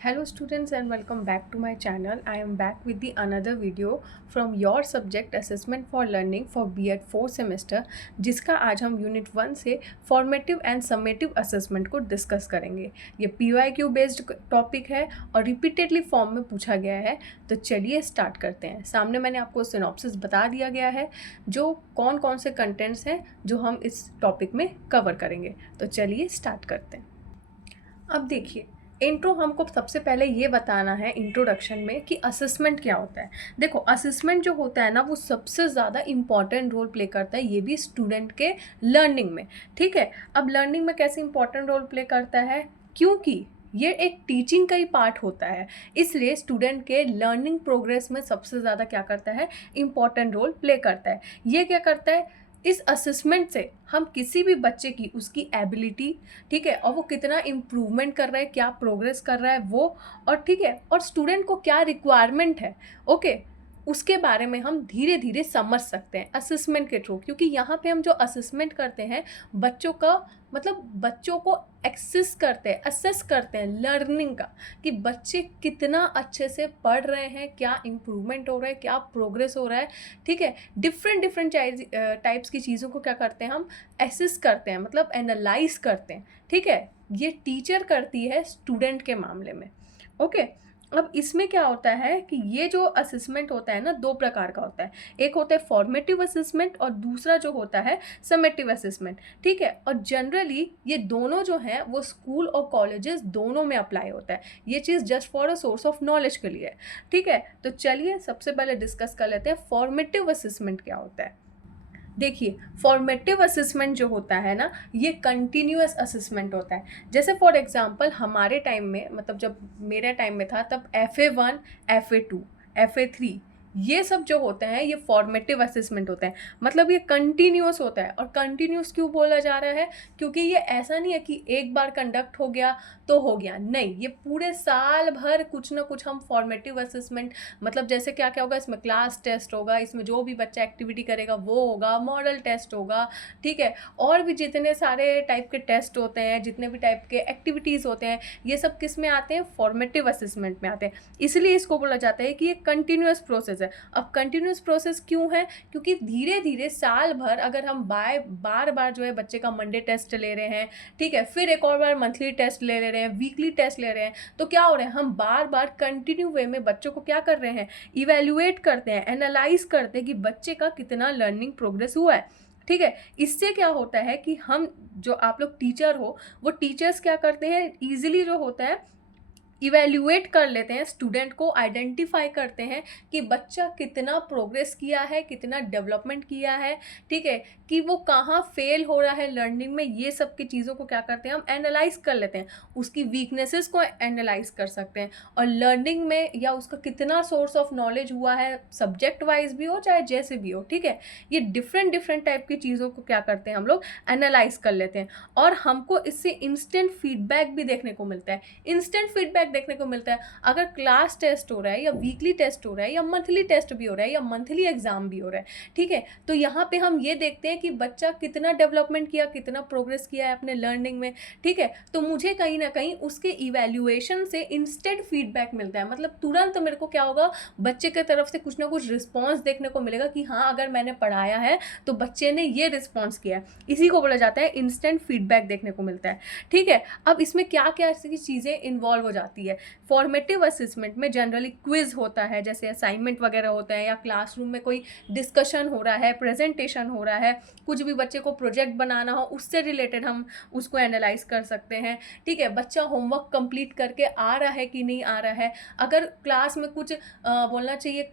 Hello students and welcome back to my channel. I am back with the another video from your subject assessment for learning for B.Ed 4th semester जिसका आज हम unit 1 से formative and summative assessment को discuss करेंगे। ये PYQ based topic है और repeatedly form में पूछा गया है। तो चलिए स्टार्ट करते हैं। सामने मैंने आपको सिनॉप्सिस बता दिया गया है जो कौन कौन से कंटेंट्स हैं जो हम इस टॉपिक में कवर करेंगे। तो चलिए स्टार्ट करते हैं। अब देखिए, इंट्रो हमको सबसे पहले ये बताना है इंट्रोडक्शन में कि असेसमेंट क्या होता है। देखो, असेसमेंट जो होता है ना वो सबसे ज़्यादा इम्पॉर्टेंट रोल प्ले करता है, ये भी स्टूडेंट के लर्निंग में। ठीक है, अब लर्निंग में कैसे इंपॉर्टेंट रोल प्ले करता है, क्योंकि ये एक टीचिंग का ही पार्ट होता है, इसलिए स्टूडेंट के लर्निंग प्रोग्रेस में सबसे ज़्यादा क्या करता है, इम्पॉर्टेंट रोल प्ले करता है। ये क्या करता है, इस असेसमेंट से हम किसी भी बच्चे की उसकी एबिलिटी, ठीक है, और वो कितना इम्प्रूवमेंट कर रहा है, क्या प्रोग्रेस कर रहा है वो, और ठीक है, और स्टूडेंट को क्या रिक्वायरमेंट है, ओके, उसके बारे में हम धीरे धीरे समझ सकते हैं असेसमेंट के थ्रू। क्योंकि यहाँ पे हम जो असेसमेंट करते हैं बच्चों का मतलब बच्चों को एक्सेस करते हैं, असेस करते हैं लर्निंग का, कि बच्चे कितना अच्छे से पढ़ रहे हैं, क्या इम्प्रूवमेंट हो रहा है, क्या प्रोग्रेस हो रहा है। ठीक है, डिफरेंट टाइप्स की चीज़ों को क्या करते हैं, हम एसेस करते हैं, मतलब एनालाइज करते हैं। ठीक है, ये टीचर करती है स्टूडेंट के मामले में। ओके, अब इसमें क्या होता है कि ये जो असेसमेंट होता है ना, दो प्रकार का होता है। एक होता है फॉर्मेटिव असेसमेंट और दूसरा जो होता है समेटिव असेसमेंट। ठीक है, और जनरली ये दोनों जो हैं वो स्कूल और कॉलेजेस दोनों में अप्लाई होता है। ये चीज़ just for a source of knowledge के लिए है। ठीक है, तो चलिए सबसे पहले डिस्कस कर लेते हैं फॉर्मेटिव असेसमेंट क्या होता है। देखिए, फॉर्मेटिव असेसमेंट जो होता है ना, ये कंटिन्यूअस असेसमेंट होता है। जैसे फॉर एग्जांपल हमारे टाइम में, मतलब जब मेरे टाइम में था, तब FA1, FA2, FA3 ये सब जो होते हैं ये फॉर्मेटिव असेसमेंट होते हैं। मतलब ये कंटिन्यूअस होता है। और कंटिन्यूअस क्यों बोला जा रहा है, क्योंकि ये ऐसा नहीं है कि एक बार कंडक्ट हो गया तो हो गया, नहीं, ये पूरे साल भर कुछ ना कुछ हम फॉर्मेटिव असेसमेंट, मतलब जैसे क्या क्या होगा, इसमें क्लास टेस्ट होगा, इसमें जो भी बच्चा एक्टिविटी करेगा वो होगा, मॉडल टेस्ट होगा, ठीक है, और भी जितने सारे टाइप के टेस्ट होते हैं, जितने भी टाइप के एक्टिविटीज़ होते हैं, ये सब किस में आते हैं, फॉर्मेटिव असेसमेंट में आते हैं। इसलिए इसको बोला जाता है कि ये कंटिन्यूअस प्रोसेस है। अब कंटिन्यूअस प्रोसेस क्यों है, क्योंकि धीरे धीरे साल भर अगर हम बार बार जो है बच्चे का मंडे टेस्ट ले रहे हैं, ठीक है, फिर एक और बार मंथली टेस्ट ले रहे हैं, वीकली टेस्ट ले रहे हैं, तो क्या हो रहा है, हम बार बार कंटिन्यू वे में बच्चों को क्या कर रहे हैं, इवेल्युएट करते हैं, एनालाइज करते हैं कि बच्चे का कितना लर्निंग प्रोग्रेस हुआ है। ठीक है, इससे क्या होता है कि हम जो आप लोग टीचर हो, वो टीचर्स क्या करते हैं, ईजिली जो होता है इवेल्युएट कर लेते हैं, स्टूडेंट को आइडेंटिफाई करते हैं कि बच्चा कितना प्रोग्रेस किया है, कितना डेवलपमेंट किया है, ठीक है, कि वो कहाँ फेल हो रहा है लर्निंग में। ये सब की चीज़ों को क्या करते हैं, हम एनालाइज कर लेते हैं, उसकी वीकनेसेस को एनालाइज कर सकते हैं, और लर्निंग में या उसका कितना सोर्स ऑफ नॉलेज हुआ है, सब्जेक्ट वाइज भी हो चाहे जैसे भी हो। ठीक है, ये डिफरेंट टाइप की चीज़ों को क्या करते हैं, हम लोग एनालाइज कर लेते हैं, और हमको इससे इंस्टेंट फीडबैक भी देखने को मिलता है। इंस्टेंट फीडबैक देखने को मिलता है, अगर क्लास टेस्ट हो रहा है या वीकली टेस्ट हो रहा है या मंथली टेस्ट भी हो रहा है या मंथली एग्जाम भी हो रहा है, ठीक है, तो यहाँ पे हम ये देखते हैं कि बच्चा कितना डेवलपमेंट किया, कितना प्रोग्रेस किया है अपने लर्निंग में। ठीक है, तो मुझे कहीं ना कहीं उसके इवेल्युएशन से इंस्टेंट फीडबैक मिलता है, मतलब तुरंत मेरे को क्या होगा, बच्चे की तरफ से कुछ ना कुछ रिस्पॉन्स देखने को मिलेगा कि हाँ, अगर मैंने पढ़ाया है तो बच्चे ने ये रिस्पॉन्स किया है। इसी को बोला जाता है इंस्टेंट फीडबैक देखने को मिलता है। ठीक है, अब इसमें क्या क्या ऐसी चीज़ें इन्वॉल्व हो जाती है। फॉर्मेटिव असेसमेंट में जनरली क्विज होता है, जैसे असाइनमेंट वगैरह होता है, या क्लासरूम में कोई डिस्कशन हो रहा है, प्रेजेंटेशन हो रहा है, कुछ भी बच्चे को प्रोजेक्ट बनाना हो, उससे रिलेटेड हम उसको एनालाइज कर सकते हैं। ठीक है, बच्चा होमवर्क कंप्लीट करके आ रहा है कि नहीं आ रहा है, अगर क्लास में कुछ बोलना चाहिए,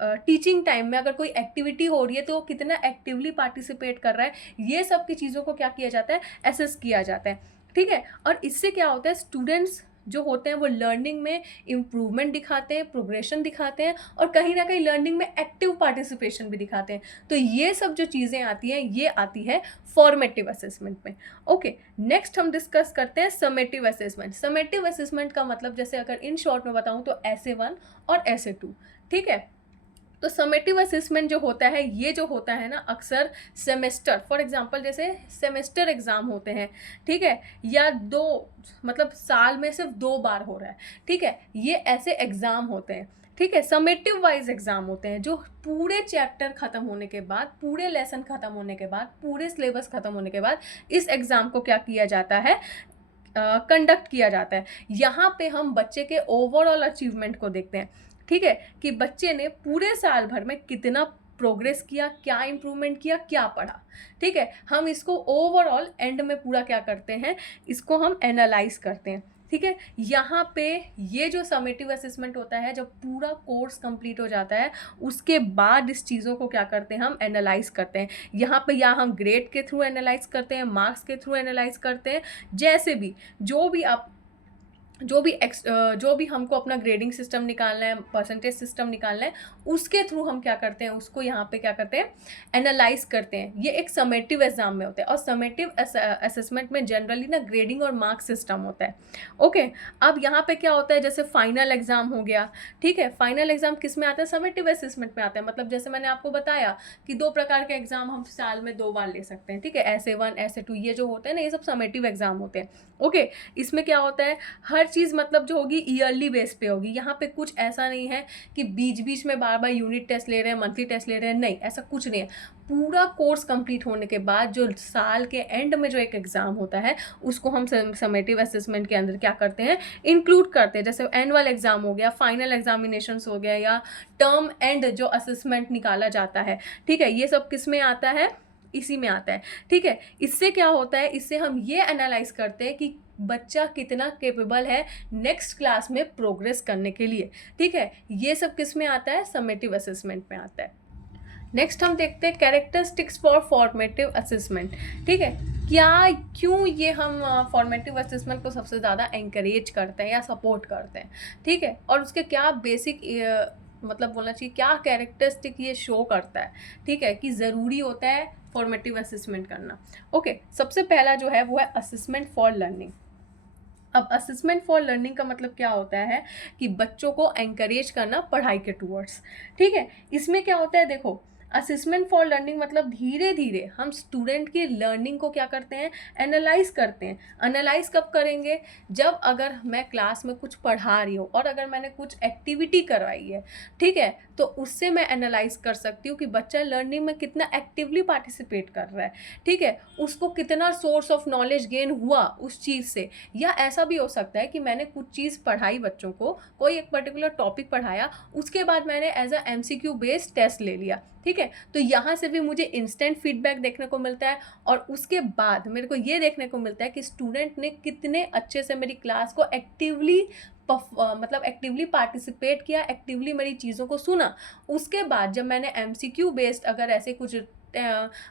टीचिंग टाइम में अगर कोई एक्टिविटी हो रही है तो वो कितना एक्टिवली पार्टिसिपेट कर रहा है, ये सब की चीज़ों को क्या किया जाता है, एसेस किया जाता है। ठीक है, और इससे क्या होता है, स्टूडेंट्स जो होते हैं वो लर्निंग में इम्प्रूवमेंट दिखाते हैं, प्रोग्रेशन दिखाते हैं, और कहीं ना कहीं लर्निंग में एक्टिव पार्टिसिपेशन भी दिखाते हैं। तो ये सब जो चीज़ें आती हैं ये आती है फॉर्मेटिव असेसमेंट में। ओके, नेक्स्ट हम डिस्कस करते हैं समेटिव असेसमेंट। समेटिव असेसमेंट का मतलब, जैसे अगर इन शॉर्ट में बताऊं तो SA1 और SA2। ठीक है, तो समेटिव असेसमेंट जो होता है, ये जो होता है ना अक्सर सेमेस्टर, फॉर एग्जांपल जैसे सेमेस्टर एग्ज़ाम होते हैं, ठीक है, या दो, मतलब साल में सिर्फ 2 बार हो रहा है, ठीक है, ये ऐसे एग्ज़ाम होते हैं, ठीक है, समेटिव वाइज एग्ज़ाम होते हैं जो पूरे चैप्टर ख़त्म होने के बाद, पूरे लेसन ख़त्म होने के बाद, पूरे सिलेबस ख़त्म होने के बाद इस एग्ज़ाम को क्या किया जाता है, कंडक्ट किया जाता है। यहाँ पे हम बच्चे के ओवरऑल अचीवमेंट को देखते हैं, ठीक है, कि बच्चे ने पूरे साल भर में कितना प्रोग्रेस किया, क्या इम्प्रूवमेंट किया, क्या पढ़ा, ठीक है, हम इसको ओवरऑल एंड में पूरा क्या करते हैं, इसको हम एनालाइज करते हैं, ठीक है। यहाँ पे ये जो समेटिव असेसमेंट होता है, जब पूरा कोर्स कंप्लीट हो जाता है उसके बाद इस चीज़ों को क्या करते हैं, हम एनालाइज करते हैं। यहाँ पे या हम ग्रेड के थ्रू एनालाइज करते हैं, मार्क्स के थ्रू एनालाइज करते हैं, जैसे भी जो भी हमको अपना ग्रेडिंग सिस्टम निकालना है, परसेंटेज सिस्टम निकालना है, उसके थ्रू हम क्या करते हैं, उसको यहाँ पे क्या करते हैं, एनालाइज करते हैं। ये एक समेटिव एग्जाम में होता है और समेटिव असेसमेंट में जनरली ना ग्रेडिंग और मार्क्स सिस्टम होता है। ओके, अब यहाँ पे क्या होता है, जैसे फाइनल एग्जाम हो गया, ठीक है, फाइनल एग्जाम किस में आता है, समेटिव असेसमेंट में आता है। मतलब जैसे मैंने आपको बताया कि 2 प्रकार के एग्जाम हम साल में 2 बार ले सकते हैं, ठीक है, SA1 SA2, ये जो होते हैं ना, ये सब समेटिव एग्जाम होते हैं। ओके, इसमें क्या होता है, हर चीज़ मतलब जो होगी ईयरली बेस पे होगी। यहाँ पे कुछ ऐसा नहीं है कि बीच बीच में बार बार यूनिट टेस्ट ले रहे हैं, मंथली टेस्ट ले रहे हैं, नहीं, ऐसा कुछ नहीं है। पूरा कोर्स कंप्लीट होने के बाद जो साल के एंड में जो एक एग्ज़ाम होता है, उसको हम समेटिव असेसमेंट के अंदर क्या करते हैं, इंक्लूड करते हैं। जैसे एनुअल एग्ज़ाम हो गया, फाइनल एग्जामिनेशंस हो गया, या टर्म एंड जो असेसमेंट निकाला जाता है, ठीक है, ये सब किस में आता है, इसी में आता है, ठीक है। इससे क्या होता है, इससे हम ये एनालाइज करते हैं कि बच्चा कितना केपेबल है नेक्स्ट क्लास में प्रोग्रेस करने के लिए, ठीक है। ये सब किस में आता है, समेटिव असेसमेंट में आता है। नेक्स्ट हम देखते हैं कैरेक्टरिस्टिक्स फॉर फॉर्मेटिव असेसमेंट, ठीक है। क्यों ये हम फॉर्मेटिव असेसमेंट को सबसे ज़्यादा एंकरेज करते हैं या सपोर्ट करते हैं, ठीक है, और उसके क्या बेसिक मतलब बोलना चाहिए, क्या कैरेक्टरिस्टिक ये शो करता है, ठीक है, कि ज़रूरी होता है फॉर्मेटिव असेसमेंट करना। ओके, सबसे पहला जो है वो है असेसमेंट फॉर लर्निंग। अब असेसमेंट फॉर लर्निंग का मतलब क्या होता है कि बच्चों को एंकरेज करना पढ़ाई के टूवर्ड्स, ठीक है। इसमें क्या होता है, देखो, असेसमेंट फॉर लर्निंग मतलब धीरे धीरे हम स्टूडेंट की लर्निंग को क्या करते हैं, एनालाइज करते हैं। एनालाइज कब करेंगे, जब अगर मैं क्लास में कुछ पढ़ा रही हूँ और अगर मैंने कुछ एक्टिविटी करवाई है, ठीक है, तो उससे मैं एनालाइज कर सकती हूँ कि बच्चा लर्निंग में कितना एक्टिवली पार्टिसिपेट कर रहा है, ठीक है, उसको कितना सोर्स ऑफ नॉलेज गेन हुआ उस चीज़ से। या ऐसा भी हो सकता है कि मैंने कुछ चीज़ पढ़ाई बच्चों को, कोई एक पर्टिकुलर टॉपिक पढ़ाया, उसके बाद मैंने as a MCQ based test ले लिया, ठीक है, तो यहाँ से भी मुझे इंस्टेंट फीडबैक देखने को मिलता है और उसके बाद मेरे को ये देखने को मिलता है कि स्टूडेंट ने कितने अच्छे से मेरी क्लास को एक्टिवली मतलब एक्टिवली पार्टिसिपेट किया, एक्टिवली मेरी चीज़ों को सुना। उसके बाद जब मैंने MCQ बेस्ड अगर ऐसे कुछ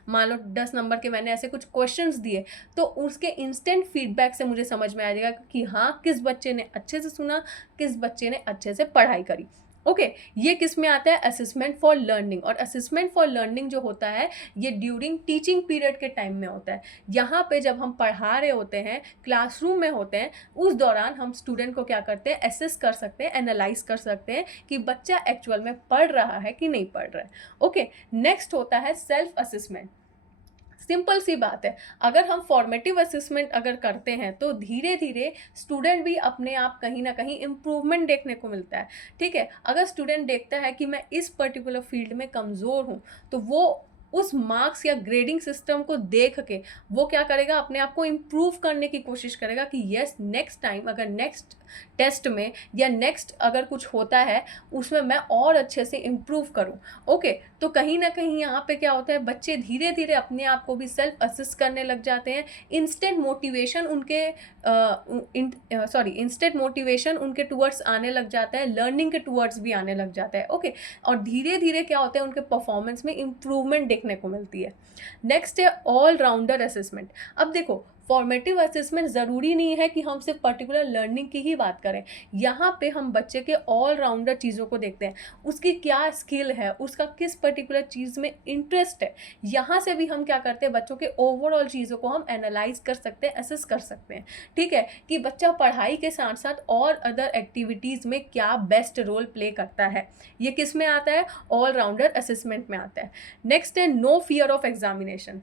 मान लो 10 नंबर के मैंने ऐसे कुछ क्वेश्चंस दिए, तो उसके इंस्टेंट फीडबैक से मुझे समझ में आ जाएगा कि हाँ, किस बच्चे ने अच्छे से सुना, किस बच्चे ने अच्छे से पढ़ाई करी। ओके, ये किस में आता है, असेसमेंट फॉर लर्निंग। और असेसमेंट फॉर लर्निंग जो होता है ये ड्यूरिंग टीचिंग पीरियड के टाइम में होता है। यहाँ पे जब हम पढ़ा रहे होते हैं, क्लासरूम में होते हैं, उस दौरान हम स्टूडेंट को क्या करते हैं, एसेस कर सकते हैं, एनालाइज कर सकते हैं कि बच्चा एक्चुअल में पढ़ रहा है कि नहीं पढ़ रहा है। ओके, नेक्स्ट होता है सेल्फ असेसमेंट। सिंपल सी बात है, अगर हम फॉर्मेटिव असेसमेंट अगर करते हैं तो धीरे धीरे स्टूडेंट भी अपने आप कहीं ना कहीं इम्प्रूवमेंट देखने को मिलता है, ठीक है। अगर स्टूडेंट देखता है कि मैं इस पर्टिकुलर फील्ड में कमज़ोर हूँ, तो वो उस मार्क्स या ग्रेडिंग सिस्टम को देख के वो क्या करेगा, अपने आप को इम्प्रूव करने की कोशिश करेगा कि यस, नेक्स्ट टाइम अगर नेक्स्ट टेस्ट में या नेक्स्ट अगर कुछ होता है उसमें मैं और अच्छे से इम्प्रूव करूं। ओके, तो कहीं ना कहीं यहाँ पे क्या होता है, बच्चे धीरे धीरे अपने आप को भी सेल्फ असेस करने लग जाते हैं। इंस्टेंट मोटिवेशन उनके टूवर्ड्स आने लग जाता है, लर्निंग के टूवर्ड्स भी आने लग जाता है। ओके, और धीरे धीरे क्या होता है, उनके परफॉर्मेंस में इम्प्रूवमेंट देखने को मिलती है। नेक्स्ट है ऑल राउंडर असेसमेंट। अब देखो, फॉर्मेटिव असेसमेंट ज़रूरी नहीं है कि हम सिर्फ पर्टिकुलर लर्निंग की ही बात करें। यहाँ पे हम बच्चे के ऑल राउंडर चीज़ों को देखते हैं, उसकी क्या स्किल है, उसका किस पर्टिकुलर चीज़ में इंटरेस्ट है। यहाँ से भी हम क्या करते हैं, बच्चों के ओवरऑल चीज़ों को हम एनालाइज कर सकते हैं, असेस कर सकते हैं। ठीक है, कि बच्चा पढ़ाई के साथ साथ और अदर एक्टिविटीज़ में क्या बेस्ट रोल प्ले करता है। ये किस में आता है, ऑल राउंडर असेसमेंट में आता है। नेक्स्ट है no fear of examination.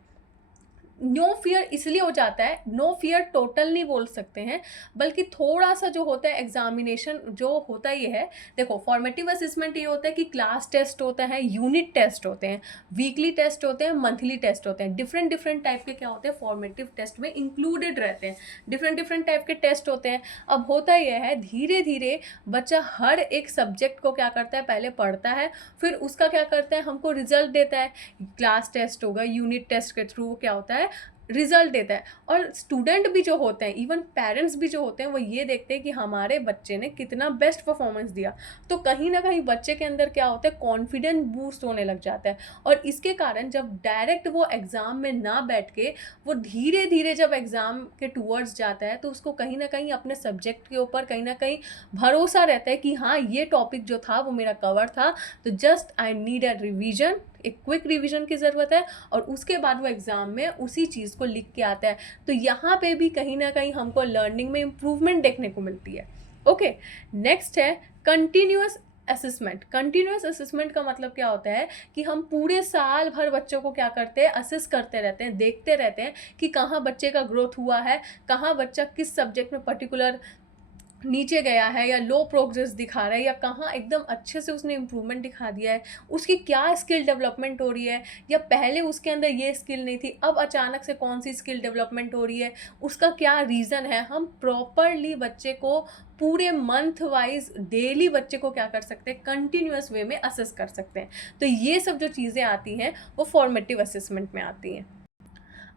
No fear इसलिए हो जाता है, नो फियर टोटल नहीं बोल सकते हैं, बल्कि थोड़ा सा जो होता है एग्जामिनेशन जो होता ही है। देखो फॉर्मेटिव असेसमेंट ये होता है कि क्लास टेस्ट होता है, यूनिट टेस्ट होते हैं, वीकली टेस्ट होते हैं, मंथली टेस्ट होते हैं, डिफरेंट डिफरेंट टाइप के क्या होते हैं फॉर्मेटिव टेस्ट में इंक्लूडेड रहते हैं, डिफरेंट डिफरेंट टाइप के टेस्ट होते हैं। अब होता यह है धीरे धीरे बच्चा हर एक सब्जेक्ट को क्या करता है, पहले पढ़ता है, फिर उसका क्या करता है, हमको रिजल्ट देता है। क्लास टेस्ट होगा, यूनिट टेस्ट के थ्रू क्या होता है, रिजल्ट देता है। और स्टूडेंट भी जो होते हैं, इवन पेरेंट्स भी जो होते हैं, वो ये देखते हैं कि हमारे बच्चे ने कितना बेस्ट परफॉर्मेंस दिया। तो कहीं ना कहीं बच्चे के अंदर क्या होता है, कॉन्फिडेंस बूस्ट होने लग जाता है। और इसके कारण जब डायरेक्ट वो एग्ज़ाम में ना बैठ के वो धीरे धीरे जब एग्ज़ाम के टूवर्ड्स जाता है, तो उसको कहीं ना कहीं अपने सब्जेक्ट के ऊपर कहीं ना कहीं भरोसा रहता है कि हाँ ये टॉपिक जो था वो मेरा कवर था, तो just I need a revision, एक क्विक रिवीजन की ज़रूरत है, और उसके बाद वो एग्ज़ाम में उसी चीज़ को लिख के आता है। तो यहाँ पे भी कहीं ना कहीं हमको लर्निंग में इम्प्रूवमेंट देखने को मिलती है। ओके, नेक्स्ट है कंटिन्यूअस असेसमेंट। कंटिन्यूअस असेसमेंट का मतलब क्या होता है कि हम पूरे साल भर बच्चों को क्या करते हैं, असेस करते रहते हैं, देखते रहते हैं कि कहाँ बच्चे का ग्रोथ हुआ है, कहाँ बच्चा किस सब्जेक्ट में पर्टिकुलर नीचे गया है या लो प्रोग्रेस दिखा रहा है, या कहाँ एकदम अच्छे से उसने इम्प्रूवमेंट दिखा दिया है, उसकी क्या स्किल डेवलपमेंट हो रही है, या पहले उसके अंदर ये स्किल नहीं थी अब अचानक से कौन सी स्किल डेवलपमेंट हो रही है, उसका क्या रीज़न है। हम प्रॉपरली बच्चे को पूरे मंथ वाइज डेली बच्चे को क्या कर सकते हैं, कंटिन्यूअस वे में असेस कर सकते हैं। तो ये सब जो चीज़ें आती हैं वो फॉर्मेटिव असेसमेंट में आती हैं।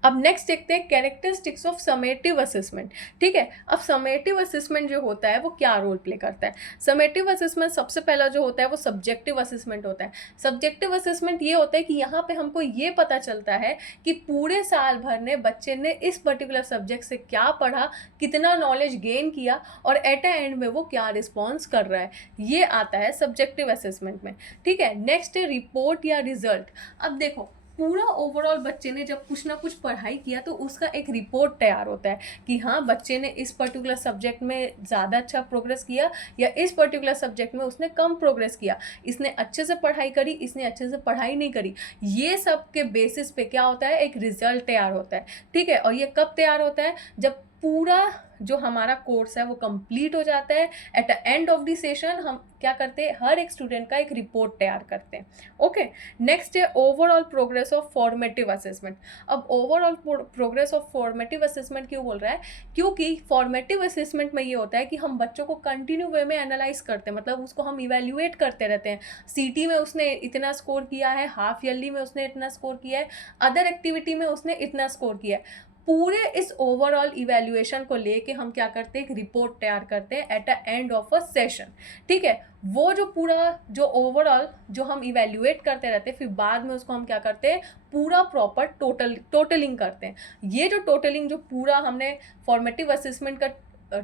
अब नेक्स्ट देखते हैं कैरेक्टरिस्टिक्स ऑफ समेटिव असेसमेंट। ठीक है, अब समेटिव असेसमेंट जो होता है वो क्या रोल प्ले करता है। समेटिव असेसमेंट सबसे पहला जो होता है वो सब्जेक्टिव असेसमेंट होता है। सब्जेक्टिव असेसमेंट ये होता है कि यहाँ पे हमको ये पता चलता है कि पूरे साल भर ने बच्चे ने इस पर्टिकुलर सब्जेक्ट से क्या पढ़ा, कितना नॉलेज गेन किया, और एट अ एंड में वो क्या रिस्पॉन्स कर रहा है, ये आता है सब्जेक्टिव असेसमेंट में। ठीक है, नेक्स्ट है रिपोर्ट या रिजल्ट। अब देखो पूरा ओवरऑल बच्चे ने जब कुछ ना कुछ पढ़ाई किया तो उसका एक रिपोर्ट तैयार होता है कि हाँ बच्चे ने इस पर्टिकुलर सब्जेक्ट में ज़्यादा अच्छा प्रोग्रेस किया, या इस पर्टिकुलर सब्जेक्ट में उसने कम प्रोग्रेस किया, इसने अच्छे से पढ़ाई करी, इसने अच्छे से पढ़ाई नहीं करी। ये सब के बेसिस पे क्या होता है, एक रिजल्ट तैयार होता है। ठीक है, और ये कब तैयार होता है, जब पूरा जो हमारा कोर्स है वो कंप्लीट हो जाता है। At the end of the session हम क्या करते हैं, हर एक स्टूडेंट का एक रिपोर्ट तैयार करते हैं। ओके, नेक्स्ट है overall progress of formative assessment. अब overall progress of formative assessment क्यों बोल रहा है, क्योंकि फॉर्मेटिव असेसमेंट में ये होता है कि हम बच्चों को कंटिन्यू वे में एनालाइज करते हैं, मतलब उसको हम इवेल्युएट करते रहते हैं। सीटी में उसने इतना स्कोर किया है, हाफ ईयरली में उसने इतना स्कोर किया है, अदर एक्टिविटी में उसने इतना स्कोर किया है। पूरे इस ओवरऑल इवैल्यूएशन को लेके हम क्या करते हैं, एक रिपोर्ट तैयार करते हैं at the end of a session. ठीक है, वो जो पूरा जो ओवरऑल जो हम इवैल्यूएट करते रहते हैं, फिर बाद में उसको हम क्या करते हैं, पूरा प्रॉपर टोटलिंग करते हैं। ये जो टोटलिंग जो पूरा हमने फॉर्मेटिव असेसमेंट का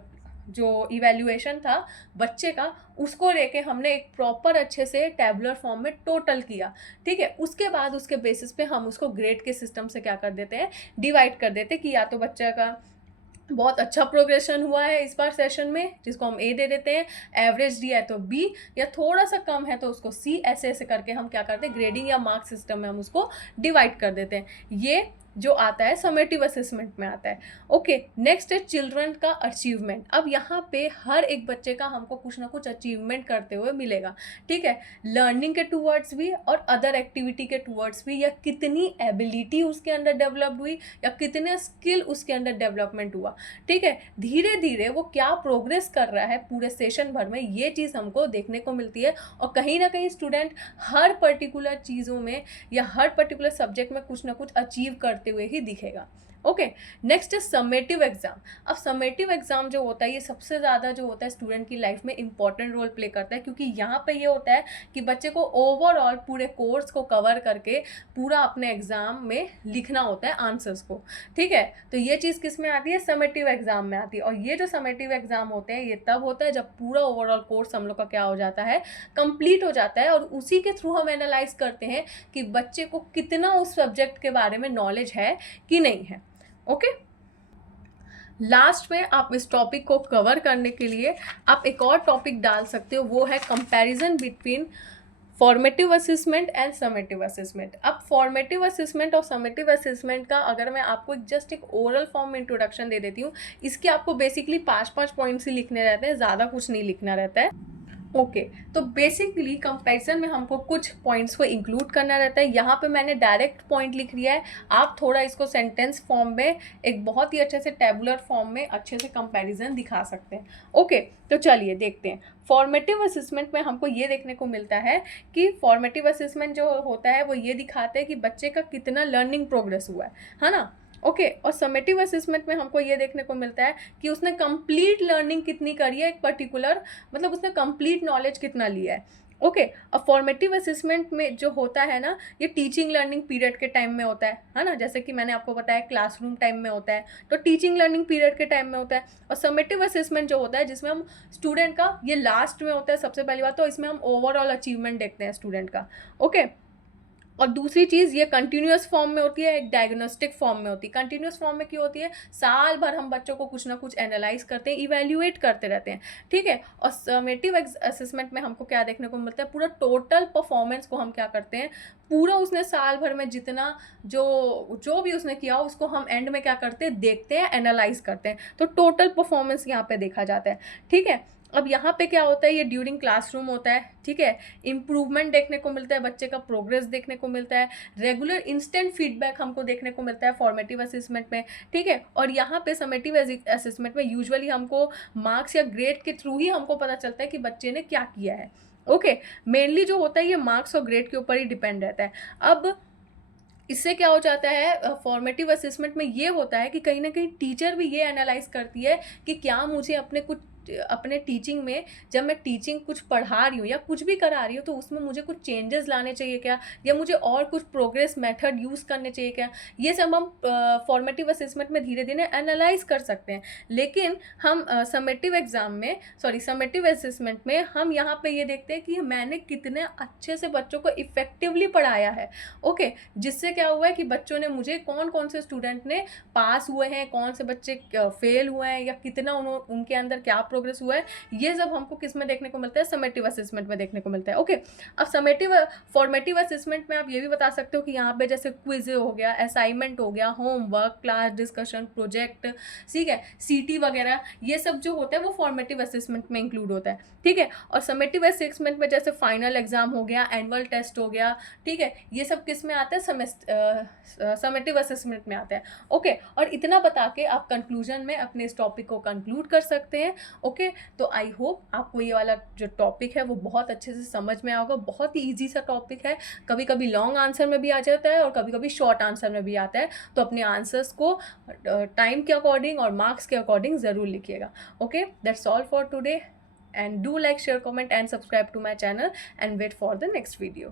जो इवैल्यूएशन था बच्चे का, उसको लेके हमने एक प्रॉपर अच्छे से टैबुलर फॉर्म में टोटल किया। ठीक है, उसके बाद उसके बेसिस पे हम उसको ग्रेड के सिस्टम से क्या कर देते हैं, डिवाइड कर देते हैं कि या तो बच्चे का बहुत अच्छा प्रोग्रेशन हुआ है इस बार सेशन में, जिसको हम ए दे देते हैं, एवरेज दिया है तो बी, या थोड़ा सा कम है तो उसको सी, ऐसे ऐसे करके हम क्या करते हैं, ग्रेडिंग या मार्क्स सिस्टम में हम उसको डिवाइड कर देते हैं। ये जो आता है समेटिव असेसमेंट में आता है। ओके, नेक्स्ट है चिल्ड्रन का अचीवमेंट। अब यहाँ पे हर एक बच्चे का हमको कुछ ना कुछ अचीवमेंट करते हुए मिलेगा। ठीक है, लर्निंग के टूवर्ड्स भी और अदर एक्टिविटी के टूवर्ड्स भी, या कितनी एबिलिटी उसके अंदर डेवलप्ड हुई, या कितने स्किल उसके अंदर डेवलपमेंट हुआ। ठीक है, धीरे धीरे वो क्या प्रोग्रेस कर रहा है पूरे सेशन भर में, ये चीज़ हमको देखने को मिलती है। और कहीं ना कहीं स्टूडेंट हर पर्टिकुलर चीज़ों में या हर पर्टिकुलर सब्जेक्ट में कुछ ना कुछ अचीव करते हुए ही दिखेगा। Okay, next is summative exam. अब समेटिव एग्जाम जो होता है ये सबसे ज़्यादा जो होता है स्टूडेंट की लाइफ में इंपॉर्टेंट रोल प्ले करता है, क्योंकि यहाँ पे ये होता है कि बच्चे को ओवरऑल पूरे कोर्स को कवर करके पूरा अपने एग्जाम में लिखना होता है आंसर्स को। ठीक है, तो ये चीज़ किस में आती है, समेटिव एग्जाम में आती है। और ये जो समेटिव एग्जाम होते हैं ये तब होता है जब पूरा ओवरऑल कोर्स हम लोग का क्या हो जाता है, कंप्लीट हो जाता है, और उसी के थ्रू हम एनालाइज करते हैं कि बच्चे को कितना उस सब्जेक्ट के बारे में नॉलेज है कि नहीं है। ओके, लास्ट में आप इस टॉपिक को कवर करने के लिए आप एक और टॉपिक डाल सकते हो, वो है comparison between formative assessment and summative assessment. अब फॉर्मेटिव असेसमेंट और समेटिव असेसमेंट का अगर मैं आपको जस्ट एक ओरल फॉर्म में इंट्रोडक्शन दे देती हूँ, इसके आपको बेसिकली 5 पॉइंट्स ही लिखने रहते हैं, ज़्यादा कुछ नहीं लिखना रहता है। ओके, तो बेसिकली कंपैरिजन में हमको कुछ पॉइंट्स को इंक्लूड करना रहता है। यहाँ पे मैंने डायरेक्ट पॉइंट लिख लिया है, आप थोड़ा इसको सेंटेंस फॉर्म में एक बहुत ही अच्छे से टेबुलर फॉर्म में अच्छे से कंपैरिजन दिखा सकते हैं। ओके, तो चलिए देखते हैं। फॉर्मेटिव असेसमेंट में हमको ये देखने को मिलता है कि फॉर्मेटिव असेसमेंट जो होता है वो ये दिखाता है कि बच्चे का कितना लर्निंग प्रोग्रेस हुआ है ना। ओके, और समेटिव असेसमेंट में हमको ये देखने को मिलता है कि उसने कंप्लीट लर्निंग कितनी करी है, एक पर्टिकुलर मतलब उसने कंप्लीट नॉलेज कितना लिया है। ओके, और फॉर्मेटिव असेसमेंट में जो होता है ना, ये टीचिंग लर्निंग पीरियड के टाइम में होता है ना, जैसे कि मैंने आपको बताया क्लासरूम टाइम में होता है, तो टीचिंग लर्निंग पीरियड के टाइम में होता है। और समेटिव असेसमेंट जो होता है जिसमें हम स्टूडेंट का, ये लास्ट में होता है सबसे पहली बात, तो इसमें हम ओवरऑल अचीवमेंट देखते हैं स्टूडेंट का। ओके, और दूसरी चीज़ ये कंटिन्यूस फॉर्म में होती है, एक डायग्नोस्टिक फॉर्म में होती है। कंटिन्यूस फॉर्म में क्यों होती है, साल भर हम बच्चों को कुछ ना कुछ एनालाइज करते हैं, इवैल्यूएट करते रहते हैं। ठीक है, और समेटिव असेसमेंट में हमको क्या देखने को मिलता है, पूरा टोटल परफॉर्मेंस को हम क्या करते हैं, पूरा उसने साल भर में जितना जो भी उसने किया उसको हम एंड में क्या करते हैं, देखते हैं, एनालाइज करते हैं। तो टोटल परफॉर्मेंस यहाँ पे देखा जाता है। ठीक है, अब यहाँ पे क्या होता है, ये ड्यूरिंग क्लासरूम होता है। ठीक है, इम्प्रूवमेंट देखने को मिलता है, बच्चे का प्रोग्रेस देखने को मिलता है, रेगुलर इंस्टेंट फीडबैक हमको देखने को मिलता है फॉर्मेटिव असेसमेंट में। ठीक है, और यहाँ पे समेटिव असेसमेंट में यूजुअली हमको मार्क्स या ग्रेड के थ्रू ही हमको पता चलता है कि बच्चे ने क्या किया है। ओके, मेनली जो होता है ये मार्क्स और ग्रेड के ऊपर ही डिपेंड रहता है। अब इससे क्या हो जाता है, फॉर्मेटिव असेसमेंट में ये होता है कि कहीं ना कहीं टीचर भी ये एनालाइज करती है कि क्या मुझे अपने टीचिंग में, जब मैं टीचिंग कुछ पढ़ा रही हूँ या कुछ भी करा रही हूँ, तो उसमें मुझे कुछ चेंजेस लाने चाहिए क्या, या मुझे और कुछ प्रोग्रेस मेथड यूज़ करने चाहिए क्या। ये सब हम फॉर्मेटिव असेसमेंट में धीरे धीरे एनालाइज कर सकते हैं। लेकिन हम समेटिव असेसमेंट में हम यहाँ पे ये देखते हैं कि मैंने कितने अच्छे से बच्चों को इफेक्टिवली पढ़ाया है। ओके, जिससे क्या हुआ है कि बच्चों ने मुझे, कौन कौन से स्टूडेंट ने पास हुए हैं, कौन से बच्चे फेल हुए हैं, या कितना उनके अंदर क्या प्रोग्रेस हुआ है, ये सब हमको किस में देखने को मिलता है, समेटिव असेसमेंट में देखने को मिलता है। ओके, अब फॉर्मेटिव असेसमेंट में आप ये भी बता सकते हो कि यहाँ पे जैसे क्विज हो गया, असाइनमेंट हो गया, होमवर्क, क्लास डिस्कशन, प्रोजेक्ट, ठीक है, सीटी वगैरह, ये सब जो होता है वो फॉर्मेटिव असेसमेंट में इंक्लूड होता है। ठीक है, और समेटिव असेसमेंट में जैसे फाइनल एग्जाम हो गया, एनुअल टेस्ट हो गया, ठीक है, ये सब किस में आता है, समेटिव असेसमेंट में आता है। ओके, और इतना बता के आप कंक्लूजन में अपने इस टॉपिक को कंक्लूड कर सकते हैं। ओके, तो आई होप आपको ये वाला जो टॉपिक है वो बहुत अच्छे से समझ में आएगा। बहुत ही ईजी सा टॉपिक है, कभी कभी लॉन्ग आंसर में भी आ जाता है और कभी कभी शॉर्ट आंसर में भी आता है, तो अपने आंसर्स को टाइम के अकॉर्डिंग और मार्क्स के अकॉर्डिंग ज़रूर लिखिएगा। Okay, that's all for today, and do like, share, comment and subscribe to my channel and wait for the next video.